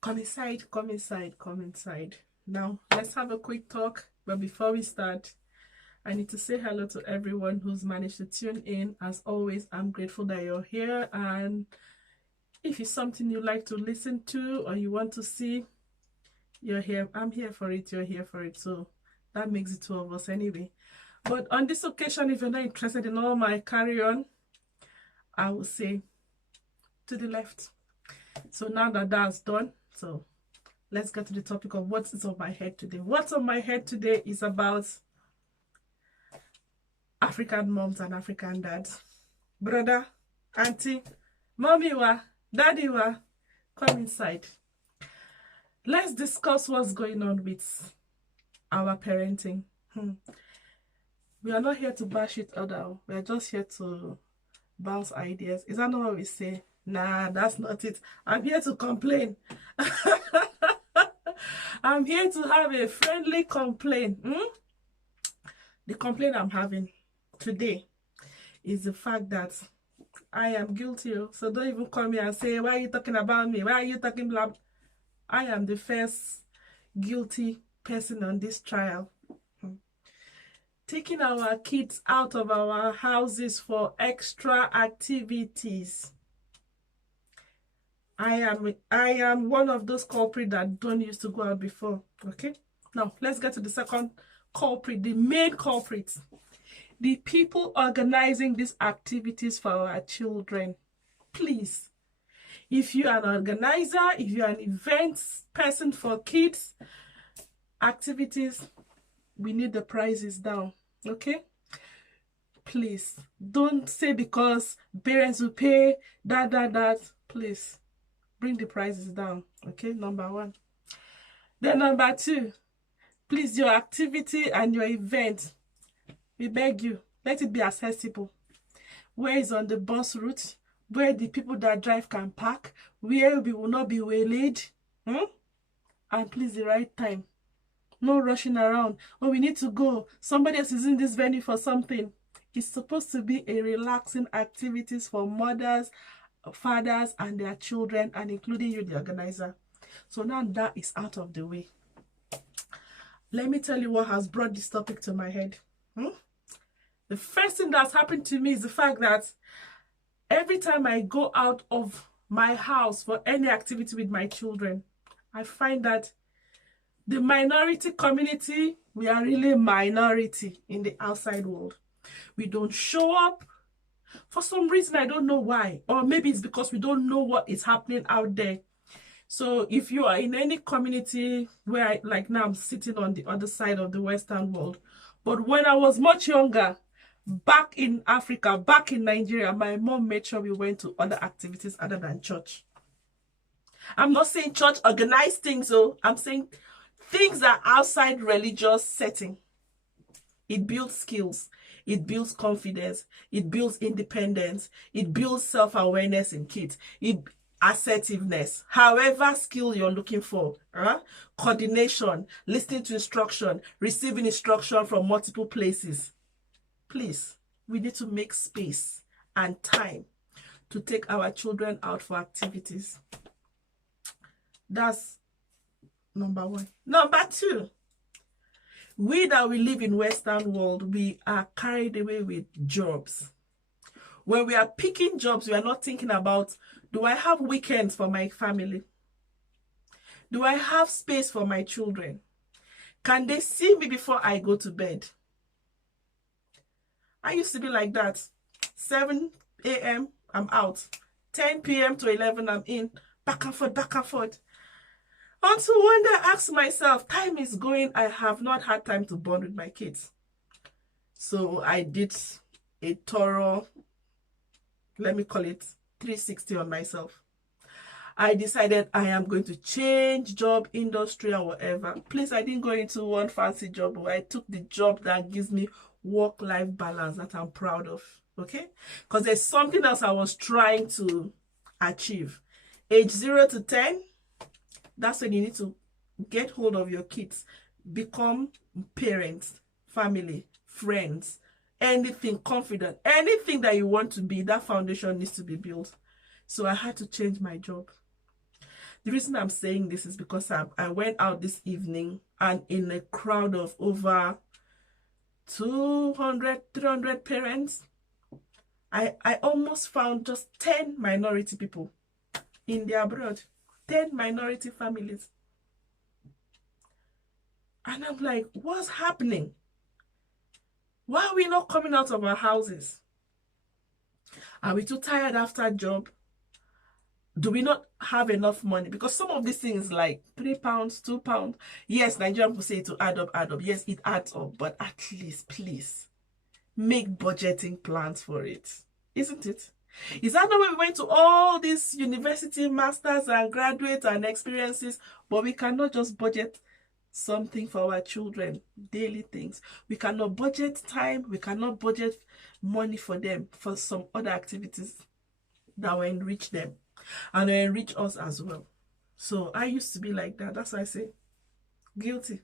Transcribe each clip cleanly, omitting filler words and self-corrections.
Come inside, come inside, come inside. Now, let's have a quick talk. But before we start, I need to say hello to everyone who's managed to tune in. As always, I'm grateful that you're here. And if it's something you like to listen to or you want to see, you're here. I'm here for it. You're here for it. So that makes it two of us anyway. But on this occasion, if you're not interested in all my carry on, I will say to the left. So now that that's done, so let's get to the topic of what is on my head today. What's on my head today is about African moms and African dads. Brother, auntie, mommy wa, daddy wa, come inside. Let's discuss what's going on with our parenting. We are not here to bash it other. We are just here to bounce ideas. Is that not what we say? Nah, that's not it. I'm here to complain. I'm here to have a friendly complaint. The complaint I'm having today is the fact that I am guilty. So don't even come here and say, why are you talking about me? Why are you talking blah? I am the first guilty person on this trial. Taking our kids out of our houses for extra activities. I am one of those culprits that don't used to go out before. Okay? Now, let's get to the second culprit, the main culprit. The people organizing these activities for our children. Please, if you are an organizer, if you're an events person for kids activities, we need the prices down. Okay? Please, don't say because parents will pay that. Please, bring the prices down. Okay, number one. Then number two, please, your activity and your event, we beg you, let it be accessible. Where is on the bus route, where the people that drive can park, where we will not be waylaid, and please, the right time. No rushing around. Oh, we need to go. Somebody else is in this venue for something. It's supposed to be a relaxing activities for mothers, fathers, and their children, and including you, the organizer. So now that is out of the way. Let me tell you what has brought this topic to my head. The first thing that's happened to me is the fact that every time I go out of my house for any activity with my children, I find that the minority community, we are really a minority in the outside world. We don't show up. For some reason, I don't know why. Or maybe it's because we don't know what is happening out there. So if you are in any community where, like now, I'm sitting on the other side of the Western world. But when I was much younger, back in Africa, back in Nigeria, my mom made sure we went to other activities other than church. I'm not saying church organized things, though. I'm saying things that are outside religious setting. It builds skills. It builds confidence. It builds independence. It builds self-awareness in kids. Assertiveness. However skill you're looking for. Coordination. Listening to instruction. Receiving instruction from multiple places. Please, we need to make space and time to take our children out for activities. That's number one. Number two, we that we live in Western world, we are carried away with jobs. When we are picking jobs, we are not thinking about, do I have weekends for my family? Do I have space for my children? Can they see me before I go to bed? I used to be like that. 7 a.m., I'm out. 10 p.m. to 11, I'm in. Back and forth, back and forth. Until one day I asked myself, time is going, I have not had time to bond with my kids. So I did a thorough, let me call it 360 on myself. I decided I am going to change job, industry, or whatever. Please, I didn't go into one fancy job. I took the job that gives me work-life balance that I'm proud of. Okay? Because there's something else I was trying to achieve. Age 0 to 10, that's when you need to get hold of your kids. Become parents, family, friends, anything, confident. Anything that you want to be, that foundation needs to be built. So I had to change my job. The reason I'm saying this is because I went out this evening, and in a crowd of over 200, 300 parents, I almost found just 10 minority people in the abroad, 10 minority families. And I'm like, what's happening? Why are we not coming out of our houses? Are we too tired after a job? Do we not have enough money? Because some of these things like £3, £2. Yes, Nigerian people say it to add up. Yes, it adds up. But at least, please, make budgeting plans for it. Isn't it? Is that not when we went to all these university masters and graduates and experiences, but we cannot just budget something for our children, daily things? We cannot budget time, we cannot budget money for them for some other activities that will enrich them and will enrich us as well. So I used to be like that. That's why I say guilty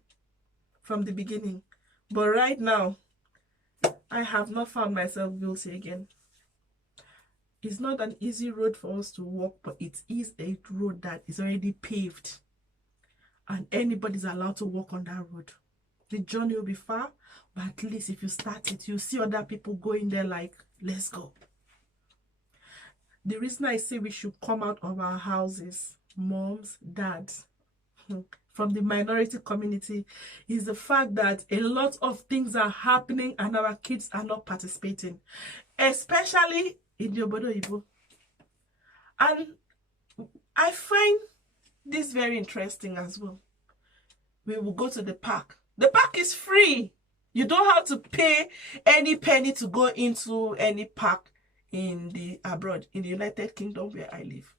from the beginning. But right now, I have not found myself guilty again. It's not an easy road for us to walk, but it is a road that is already paved, and anybody's allowed to walk on that road. The journey will be far, but at least if you start it, you see other people going there like, let's go. The reason I say we should come out of our houses, moms, dads, from the minority community, is the fact that a lot of things are happening and our kids are not participating, especially in the Obodo Ibo. And I find this very interesting as well. We will go to the park. The park is free. You don't have to pay any penny to go into any park in the abroad, in the United Kingdom where I live.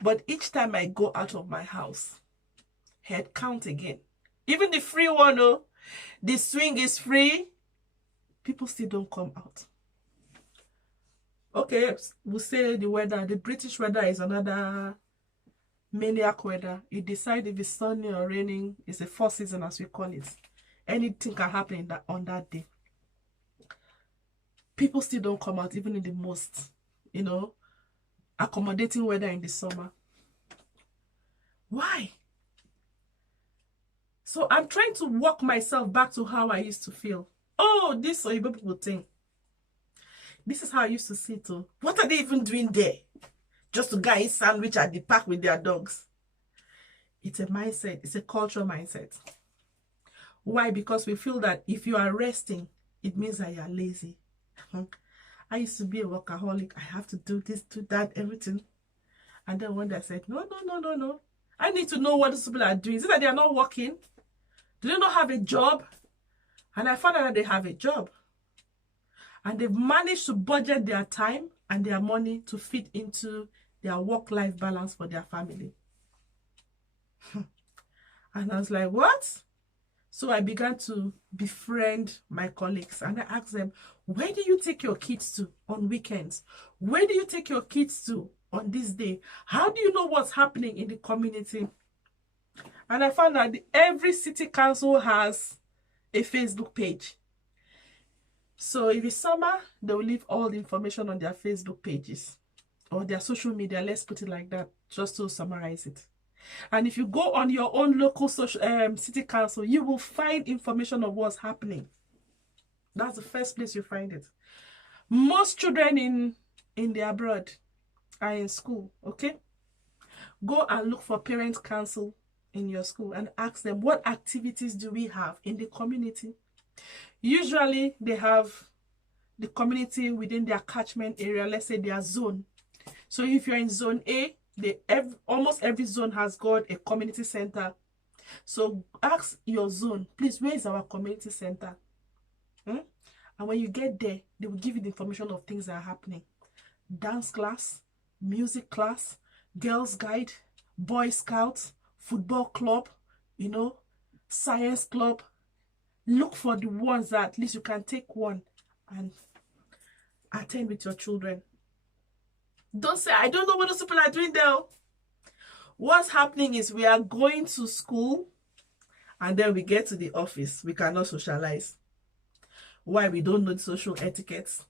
But each time I go out of my house, head count again. Even the free one, oh, the swing is free. People still don't come out. Okay, we'll say the weather. The British weather is another maniac weather. It decides if it's sunny or raining. It's a four season, as we call it. Anything can happen on that day. People still don't come out, even in the most, accommodating weather in the summer. Why? So I'm trying to walk myself back to how I used to feel. Oh, this Oyibo people thing. This is how I used to see it. Oh. What are they even doing there? Just to go eat sandwich at the park with their dogs. It's a mindset. It's a cultural mindset. Why? Because we feel that if you are resting, it means that you are lazy. I used to be a workaholic. I have to do this, do that, everything. And then one day I said, no. I need to know what these people are doing. Is it that they are not working? Do they not have a job? And I found out that they have a job. And they've managed to budget their time and their money to fit into their work-life balance for their family. And I was like, what? So I began to befriend my colleagues, and I asked them, where do you take your kids to on weekends? Where do you take your kids to on this day? How do you know what's happening in the community? And I found that every city council has a Facebook page. So if it's summer, they will leave all the information on their Facebook pages or their social media. Let's put it like that, just to summarize it. And if you go on your own local social city council, you will find information of what's happening. That's the first place you find it. Most children in the abroad are in school, okay? Go and look for parent council in your school and ask them, what activities do we have in the community? Usually they have the community within their catchment area, let's say their zone. So if you're in zone A, almost every zone has got a community center. So ask your zone, please, where is our community center? And when you get there, they will give you the information of things that are happening. Dance class, music class, girls guide, boy scouts, football club, science club. Look for the ones that at least you can take one and attend with your children. Don't say, I don't know what those people are doing there. What's happening is we are going to school and then we get to the office. We cannot socialize. Why? We don't know the social etiquettes.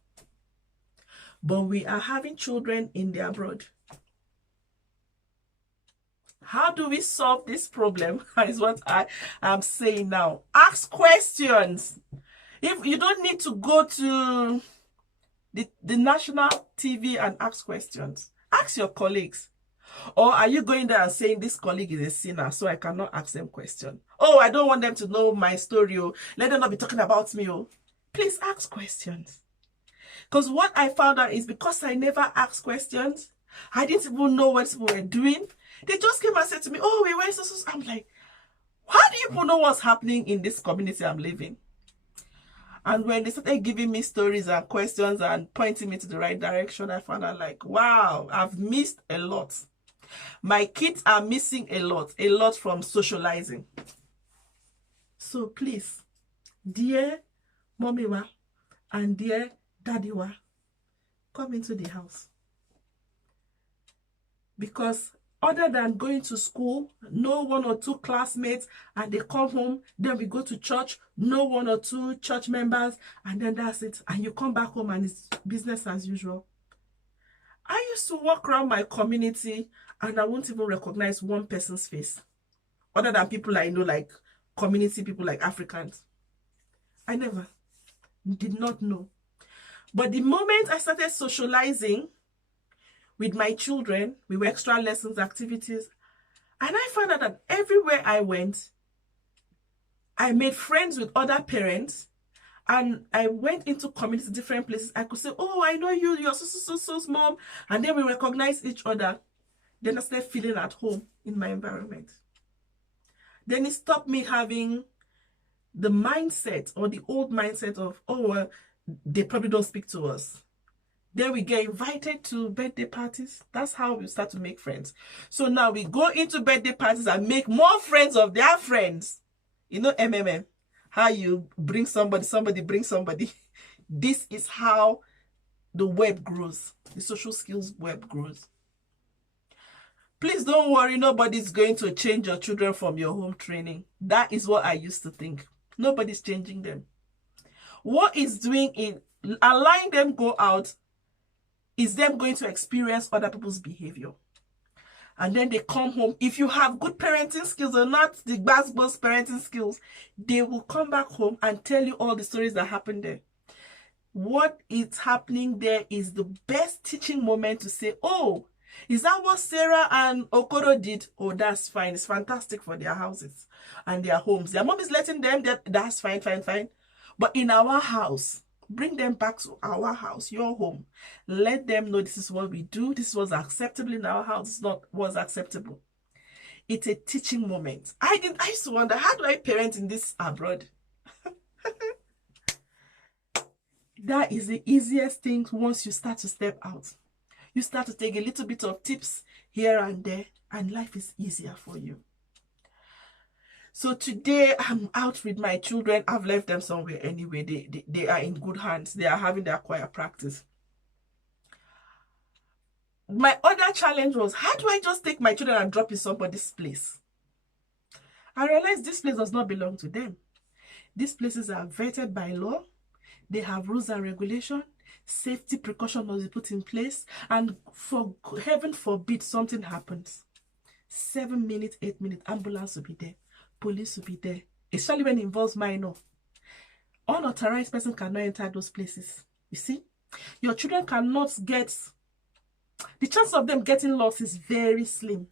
But we are having children in the abroad. How do we solve this problem? Is what I am saying now. Ask questions. If you don't need to go to the national TV and ask questions, ask your colleagues. Or are you going there and saying this colleague is a sinner, so I cannot ask them questions? Oh, I don't want them to know my story. Oh, let them not be talking about me. Oh, please ask questions. Because what I found out is because I never asked questions, I didn't even know what people were doing. They just came and said to me, oh, we went so. I'm like, how do you people know what's happening in this community I'm living? And when they started giving me stories and questions and pointing me to the right direction, I found out like, wow, I've missed a lot. My kids are missing a lot from socializing. So please, dear Momiwa and dear Daddywa, come into the house. Because other than going to school, know 1 or 2 classmates, and they come home, then we go to church, know 1 or 2 church members, and then that's it. And you come back home and it's business as usual. I used to walk around my community and I won't even recognize one person's face. Other than people I know, like community people like Africans. I never did not know. But the moment I started socializing with my children, with extra lessons, activities, and I found out that everywhere I went, I made friends with other parents, and I went into communities, different places. I could say, oh, I know you, you're so mom, and then we recognize each other. Then I started feeling at home in my environment. Then it stopped me having the mindset or the old mindset of, oh, well, they probably don't speak to us. Then we get invited to birthday parties. That's how we start to make friends. So now we go into birthday parties and make more friends of their friends. You know, MMM, how you bring somebody, somebody brings somebody. This is how the web grows. The social skills web grows. Please don't worry, nobody's going to change your children from your home training. That is what I used to think. Nobody's changing them. What is doing in allowing them go out is them going to experience other people's behavior. And then they come home. If you have good parenting skills or not the basketball's parenting skills, they will come back home and tell you all the stories that happened there. What is happening there is the best teaching moment to say, oh, is that what Sarah and Okoro did? Oh, that's fine. It's fantastic for their houses and their homes. Their mom is letting them, that's fine. But in our house, bring them back to our house, your home. Let them know this is what we do. This was acceptable in our house. It's not was acceptable. It's a teaching moment. I used to wonder, how do I parent in this abroad? That is the easiest thing once you start to step out. You start to take a little bit of tips here and there, and life is easier for you. So today I'm out with my children. I've left them somewhere anyway. They are in good hands. They are having their choir practice. My other challenge was, how do I just take my children and drop in somebody's place? I realized this place does not belong to them. These places are vetted by law. They have rules and regulations. Safety precaution must be put in place, and for heaven forbid something happens, 7 minutes, 8 minutes, ambulance will be there, police will be there, especially when it involves minor. Unauthorized person cannot enter those places. You see, your children cannot get, the chance of them getting lost is very slim.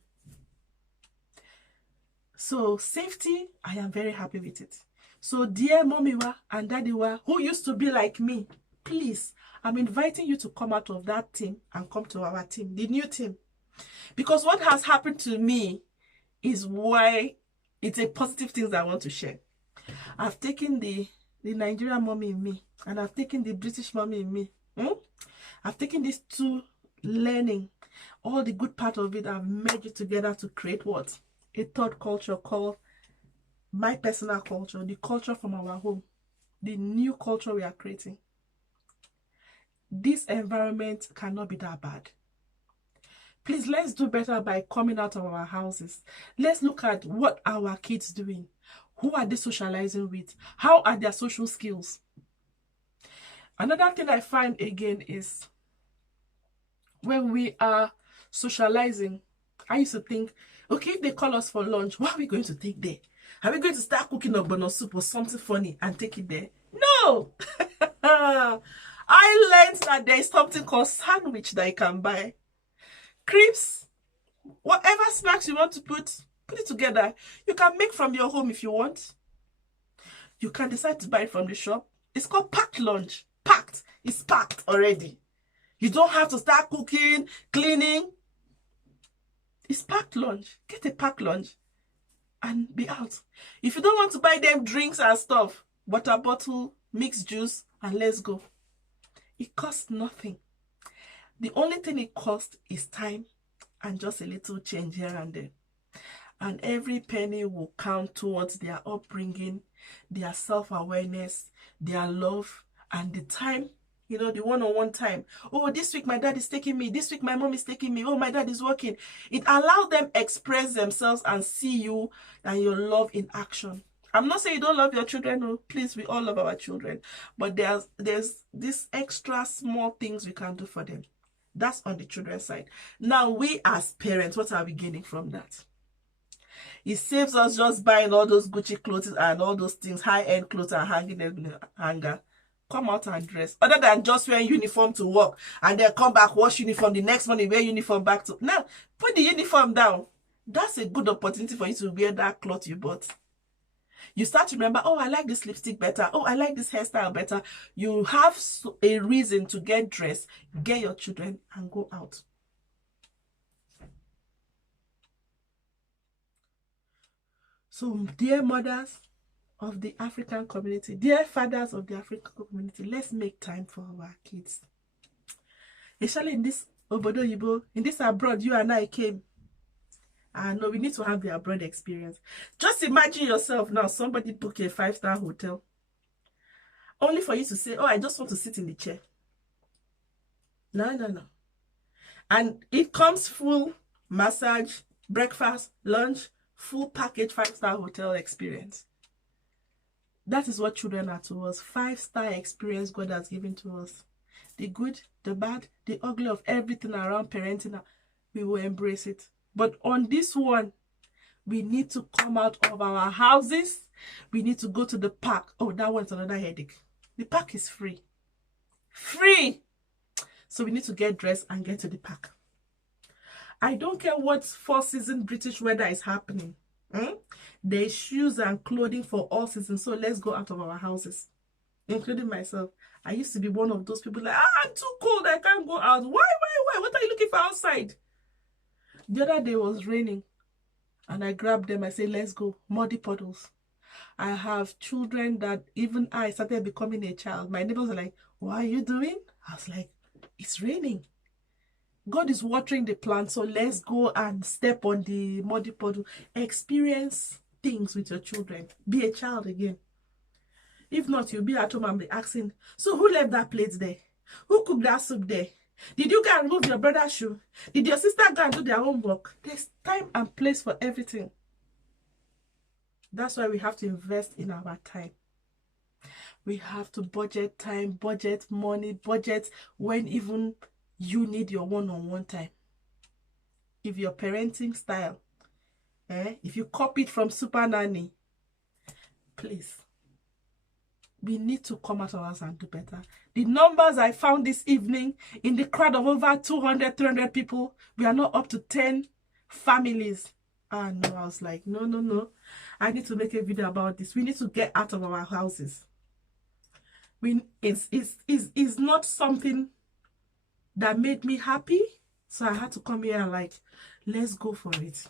So safety, I am very happy with it. So dear Momiwa and Daddywa, who used to be like me, please, I'm inviting you to come out of that team and come to our team, the new team. Because what has happened to me is why it's a positive thing that I want to share. I've taken the Nigerian mommy in me, and I've taken the British mommy in me. I've taken these two learning, all the good part of it, I've merged it together to create what? A third culture called my personal culture, the culture from our home, the new culture we are creating. This environment cannot be that bad. Please, let's do better by coming out of our houses. Let's look at what our kids doing. Who are they socializing with? How are their social skills? Another thing I find again is when we are socializing, I used to think, okay, if they call us for lunch, what are we going to take there? Are we going to start cooking a bono soup or something funny and take it there? No! I learned that there is something called sandwich that you can buy. Crisps, whatever snacks you want to put it together. You can make from your home if you want. You can decide to buy it from the shop. It's called packed lunch. Packed. It's packed already. You don't have to start cooking, cleaning. It's packed lunch. Get a packed lunch and be out. If you don't want to buy them drinks and stuff, water bottle, mixed juice, and let's go. It costs nothing. The only thing it costs is time and just a little change here and there. And every penny will count towards their upbringing, their self-awareness, their love, and the time, you know, the one-on-one time. Oh, this week my dad is taking me. This week my mom is taking me. Oh, my dad is working. It allows them express themselves and see you and your love in action. I'm not saying you don't love your children. No, please, we all love our children. But there's this extra small things we can do for them. That's on the children's side. Now, we as parents, what are we gaining from that? It saves us just buying all those Gucci clothes and all those things, high-end clothes and hanging them in the hanger. Come out and dress. Other than just wearing uniform to work and then come back, wash uniform, the next morning wear uniform back to... Now, put the uniform down. That's a good opportunity for you to wear that cloth you bought. You start to remember, oh, I like this lipstick better. Oh, I like this hairstyle better. You have a reason to get dressed, get your children, and go out. So, dear mothers of the African community, dear fathers of the African community, let's make time for our kids. Especially in this Obodo Yibo, in this abroad, you and I came. No, we need to have the abroad experience. Just imagine yourself now, somebody book a 5-star hotel. Only for you to say, oh, I just want to sit in the chair. No. And it comes full massage, breakfast, lunch, full package 5-star hotel experience. That is what children are to us. 5-star experience God has given to us. The good, the bad, the ugly of everything around parenting, we will embrace it. But on this one, we need to come out of our houses. We need to go to the park. Oh, that one's another headache. The park is free. Free! So we need to get dressed and get to the park. I don't care what 4-season British weather is happening. There's shoes and clothing for all seasons. So let's go out of our houses, including myself. I used to be one of those people like, I'm too cold, I can't go out. Why? What are you looking for outside? The other day was raining and I grabbed them. I said, let's go. Muddy puddles. I have children that even I started becoming a child. My neighbors are like, what are you doing? I was like, it's raining. God is watering the plant, so let's go and step on the muddy puddle. Experience things with your children. Be a child again. If not, you'll be at home and be asking, so who left that plate there? Who cooked that soup there? Did you go and remove your brother's shoe? Did your sister go and do their homework? There's time and place for everything. That's why we have to invest in our time. We have to budget time, budget money, budget when even you need your one-on-one time. If your parenting style, if you copy it from Super Nanny, please, we need to come out of us and do better. The numbers I found this evening in the crowd of over 200, 300 people, we are not up to 10 families. No, I was like, no. I need to make a video about this. We need to get out of our houses. It's not something that made me happy. So I had to come here and like, let's go for it.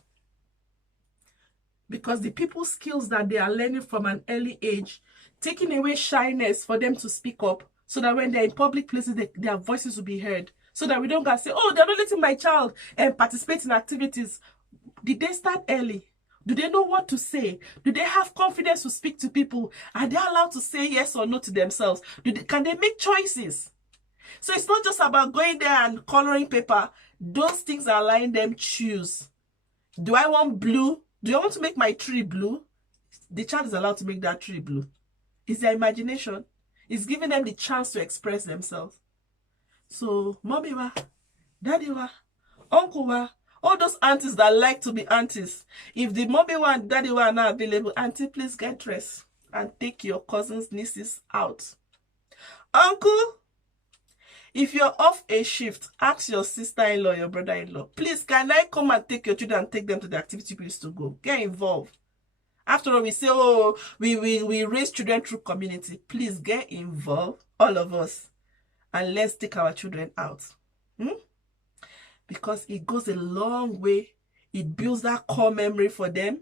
Because the people's skills that they are learning from an early age, taking away shyness for them to speak up, so that when they're in public places, their voices will be heard. So that we don't go and say, oh, they're not letting my child participate in activities. Did they start early? Do they know what to say? Do they have confidence to speak to people? Are they allowed to say yes or no to themselves? Can they make choices? So it's not just about going there and coloring paper. Those things are allowing them choose. Do I want blue? Do I want to make my tree blue? The child is allowed to make that tree blue. It's their imagination. It's giving them the chance to express themselves. So, mommy wa, daddy wa, uncle wa, All those aunties that like to be aunties. If the mommy one, daddy one are not available, auntie, please get dressed and take your cousins, nieces out. Uncle, if you're off a shift, ask your sister-in-law, your brother-in-law, please, can I come and take your children and take them to the activity we used to go? Get involved. After all, we say, oh, we raise children through community. Please get involved, all of us, and let's take our children out. Because it goes a long way. It builds that core memory for them.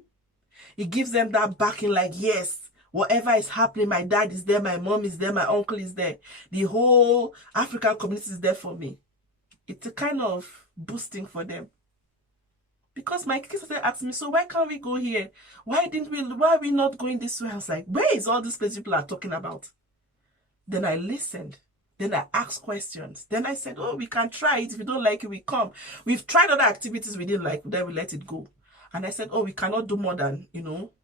It gives them that backing, like, yes, whatever is happening, my dad is there, my mom is there, my uncle is there. The whole African community is there for me. It's a kind of boosting for them. Because my kids started asking me, so why can't we go here? Why are we not going this way? I was like, where is all this place people are talking about? Then I listened. Then I asked questions. Then I said, oh, we can try it. If you don't like it, we come. We've tried other activities we didn't like, then we let it go. And I said, oh, we cannot do more than,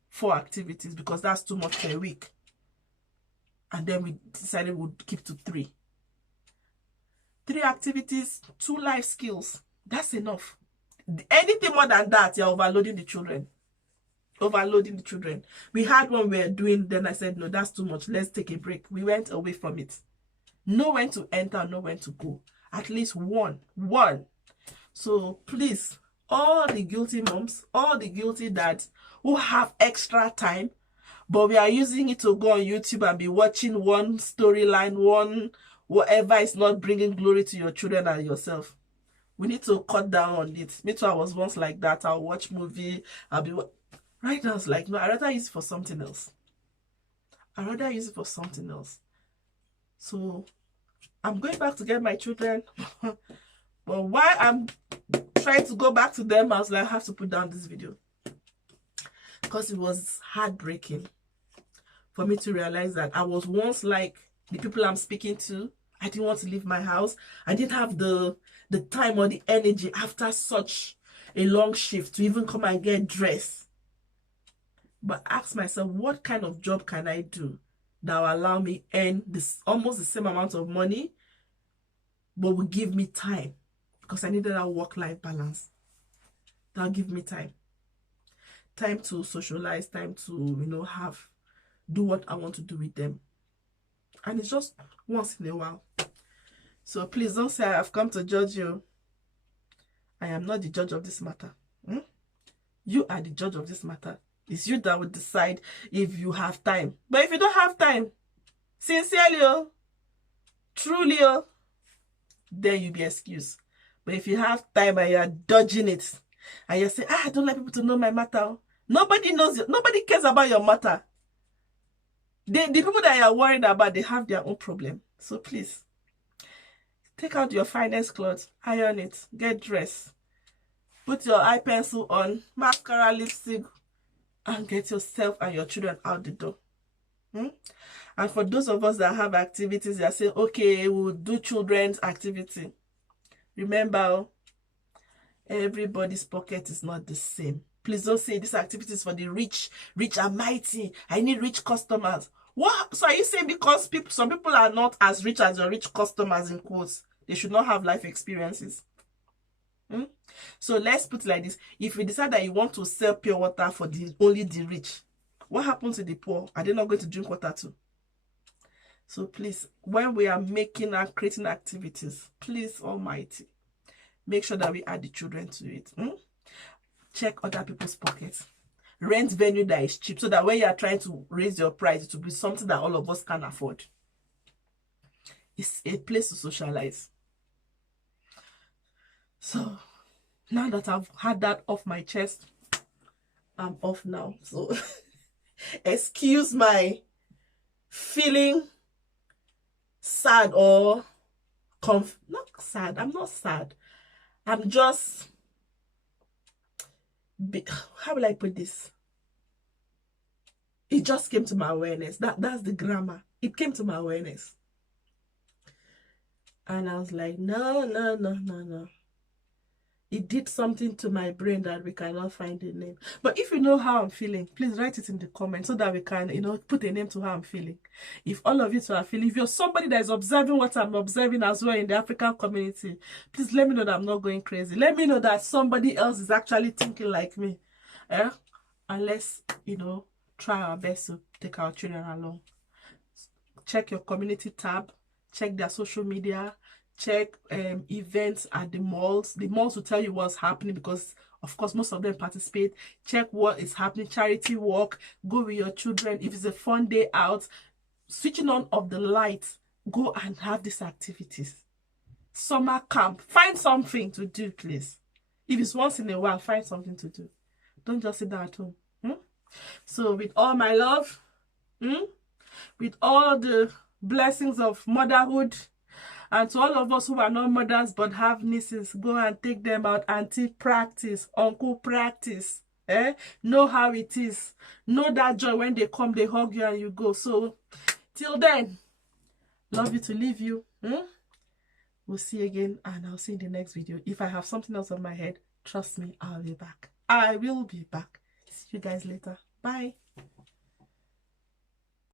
4 activities because that's too much per week. And then we decided we'd keep to 3. 3 activities, 2 life skills. That's enough. Anything more than that, you're overloading the children. Overloading the children. We had one we were doing, then I said, no, that's too much. Let's take a break. We went away from it. Know when to enter, know when to go. At least one. So please, all the guilty moms, all the guilty dads who have extra time, but we are using it to go on YouTube and be watching one storyline, one whatever is not bringing glory to your children and yourself. We need to cut down on it. Me too, I was once like that. I'll watch movie. Right now, it's like, no, I'd rather use it for something else. So, I'm going back to get my children. But while I'm trying to go back to them, I was like, I have to put down this video. Because it was heartbreaking for me to realize that I was once like the people I'm speaking to. I didn't want to leave my house. I didn't have the time or the energy after such a long shift to even come and get dressed. But ask myself, what kind of job can I do that will allow me earn this almost the same amount of money, but will give me time? Because I needed that work-life balance. That'll give me time. Time to socialize, time to, do what I want to do with them. And it's just once in a while. So please don't say I've come to judge you. I am not the judge of this matter. You are the judge of this matter. It's you that will decide if you have time. But if you don't have time, sincerely, truly, then you'll be excused. But if you have time and you are dodging it, and you say, I don't like people to know my matter. Nobody knows you. Nobody cares about your matter. The people that you are worried about, they have their own problem. So please, take out your finest clothes, iron it, get dressed, put your eye pencil on, mascara, lipstick, and get yourself and your children out the door. And for those of us that have activities, that say, okay, we'll do children's activity. Remember, everybody's pocket is not the same. Please don't say this activity is for the rich and mighty. I need rich customers. What? So are you saying because some people are not as rich as your rich customers, in quotes, they should not have life experiences? So let's put it like this. If you decide that you want to sell pure water for only the rich, what happens to the poor? Are they not going to drink water too? So please, when we are making and creating activities, please, Almighty, make sure that we add the children to it. Check other people's pockets. Rent venue that is cheap, so that when you are trying to raise your price, it will be something that all of us can afford. It's a place to socialize. So, now that I've had that off my chest, I'm off now. So, excuse my feeling sad or not sad. I'm not sad. I'm just, how will I put this? It just came to my awareness. That's the grammar. It came to my awareness. And I was like, no. it did something to my brain that we cannot find a name. But if you know how I'm feeling, please write it in the comments so that we can, you know, put a name to how I'm feeling. If all of you are feeling, if you're somebody that is observing what I'm observing as well in the African community, please let me know that I'm not going crazy. Let me know that somebody else is actually thinking like me. And let's, you know, try our best to take our children along. Check your community tab, check their social media, check events at the malls. The malls will tell you what's happening because, of course, most of them participate. Check what is happening, charity walk, go with your children. If it's a fun day out, switching on of the lights, go and have these activities. Summer camp, find something to do, please. If it's once in a while, find something to do. Don't just sit down at home. So with all my love, with all the blessings of motherhood, and to all of us who are not mothers but have nieces, go and take them out. Auntie, practice. Uncle, practice. Know how it is. Know that joy when they come, they hug you and you go. So till then, love you to leave you. We'll see you again, and I'll see you in the next video. If I have something else on my head, trust me, I'll be back. I will be back. See you guys later. Bye.